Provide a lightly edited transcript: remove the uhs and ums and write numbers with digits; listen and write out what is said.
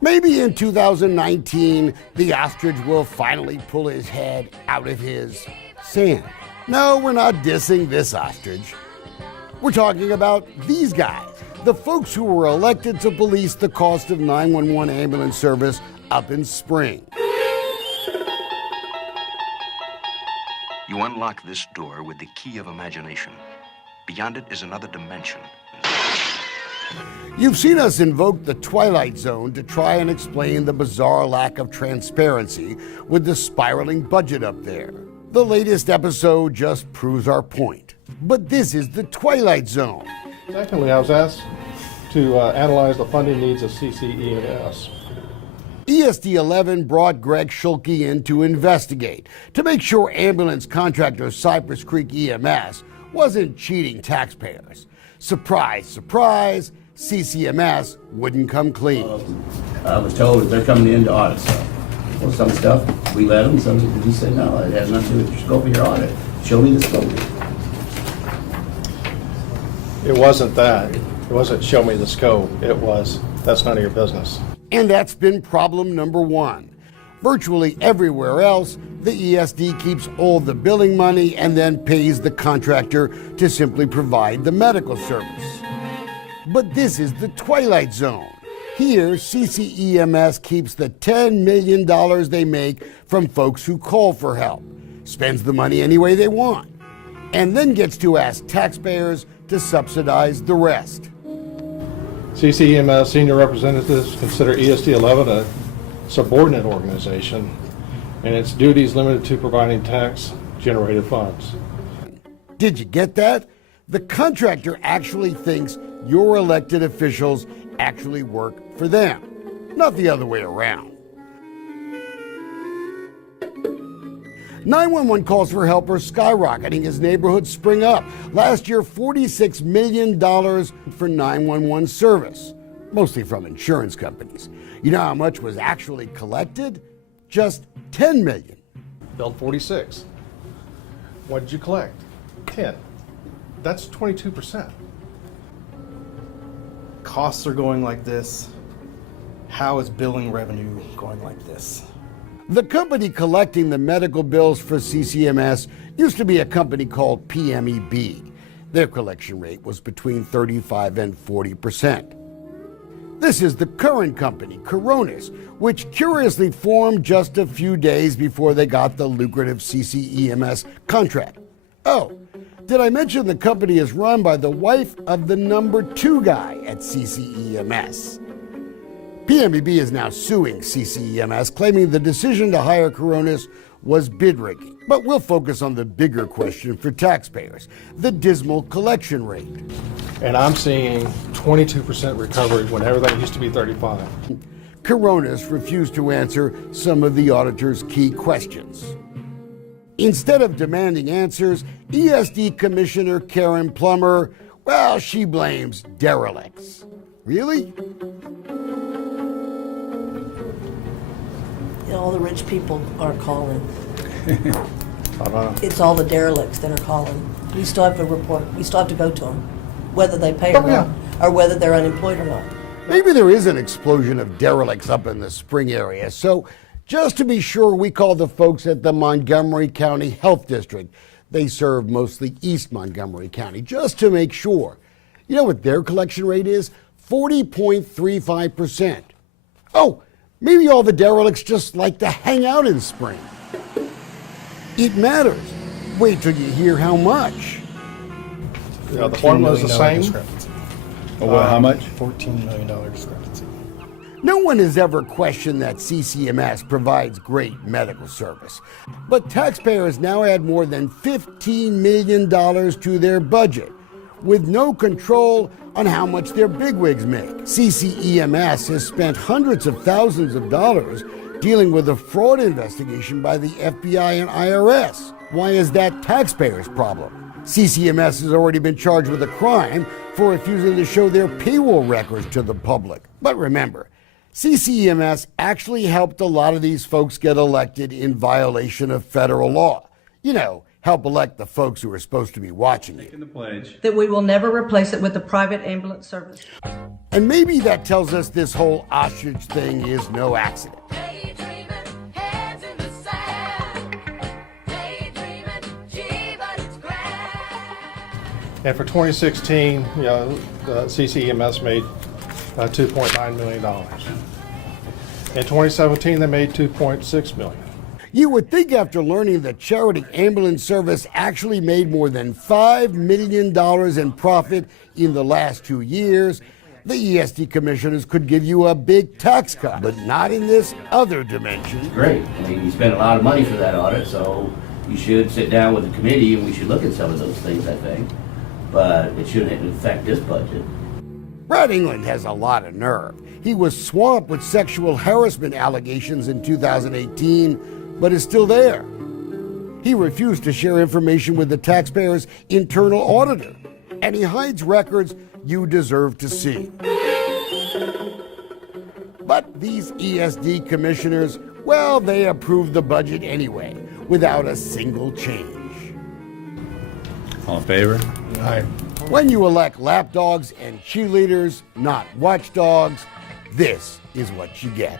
Maybe in 2019, the ostrich will finally pull his head out of his sand. No, we're not dissing this ostrich. We're talking about these guys, the folks who were elected to police the cost of 911 ambulance service up in Spring. You unlock this door with the key of imagination. Beyond it is another dimension. You've seen us invoke the Twilight Zone to try and explain the bizarre lack of transparency with the spiraling budget up there. The latest episode just proves our point. But this is the Twilight Zone. Secondly, I was asked to analyze the funding needs of CCEMS. ESD-11 brought Greg Schulke in to investigate, to make sure ambulance contractor Cypress Creek EMS wasn't cheating taxpayers. Surprise, surprise, CCMS wouldn't come clean. I was told that they're coming in to audit stuff. Well, some stuff we let them, some he said, no, it has nothing to do with your scope of your audit. Show me the scope. It wasn't that. It wasn't show me the scope. It was, that's none of your business. And that's been problem number one. Virtually everywhere else, the ESD keeps all the billing money and then pays the contractor to simply provide the medical service. But this is the Twilight Zone. Here, CCEMS keeps the $10 million they make from folks who call for help, spends the money any way they want, and then gets to ask taxpayers to subsidize the rest. CCEMS senior representatives consider ESD-11 a subordinate organization, and its duties limited to providing tax-generated funds. Did you get that? The contractor actually thinks your elected officials actually work for them, not the other way around. 911 calls for help are skyrocketing as neighborhoods spring up. Last year, $46 million for 911 service, mostly from insurance companies. You know how much was actually collected? Just $10 million. Billed 46. What did you collect? 10. That's 22%. Costs are going like this. How is billing revenue going like this? The company collecting the medical bills for CCMS used to be a company called PMEB. Their collection rate was between 35 and 40%. This is the current company, Coronis, which curiously formed just a few days before they got the lucrative CCEMS contract. Oh, did I mention the company is run by the wife of the number 2 guy at CCEMS? PMEB is now suing CCEMS, claiming the decision to hire Coronis was bid rigging. But we'll focus on the bigger question for taxpayers, the dismal collection rate. And I'm seeing 22% recovery when everything used to be 35. Coronis refused to answer some of the auditor's key questions. Instead of demanding answers, ESD Commissioner Karen Plummer, well, she blames derelicts. Really? All the rich people are calling. It's all the derelicts that are calling. We still have to report. We still have to go to them, whether they pay or not, or whether they're unemployed or not. Maybe there is an explosion of derelicts up in the Spring area, so just to be sure, we call the folks at the Montgomery County Health District. They serve mostly East Montgomery County, just to make sure. You know what their collection rate is? 40.35%. Oh, maybe all the derelicts just like to hang out in Spring. It matters. Wait till you hear how much. Yeah, the formula is the same. Oh, well, how much? $14 million discrepancy. No one has ever questioned that CCMS provides great medical service. But taxpayers now add more than $15 million to their budget, with no control on how much their bigwigs make. CCEMS has spent hundreds of thousands of dollars dealing with a fraud investigation by the FBI and IRS. Why is that taxpayers' problem? CCMS has already been charged with a crime for refusing to show their payroll records to the public. But remember, CCEMS actually helped a lot of these folks get elected in violation of federal law. You know, help elect the folks who are supposed to be watching you. Taking the pledge. That we will never replace it with a private ambulance service. And maybe that tells us this whole ostrich thing is no accident. Daydreaming, heads in the sand. Daydreaming, gee, but it's grand. And for 2016, the CCEMS made $2.9 million. In 2017, they made $2.6 million. You would think after learning that charity ambulance service actually made more than $5 million in profit in the last 2 years, the ESD commissioners could give you a big tax cut, but not in this other dimension. Great. I mean, you spent a lot of money for that audit, so you should sit down with the committee and we should look at some of those things, I think. But it shouldn't affect this budget. Brad England has a lot of nerve. He was swamped with sexual harassment allegations in 2018, but is still there. He refused to share information with the taxpayer's internal auditor, and he hides records you deserve to see. But these ESD commissioners, well, they approved the budget anyway, without a single change. All in favor? Aye. When you elect lapdogs and cheerleaders, not watchdogs, this is what you get.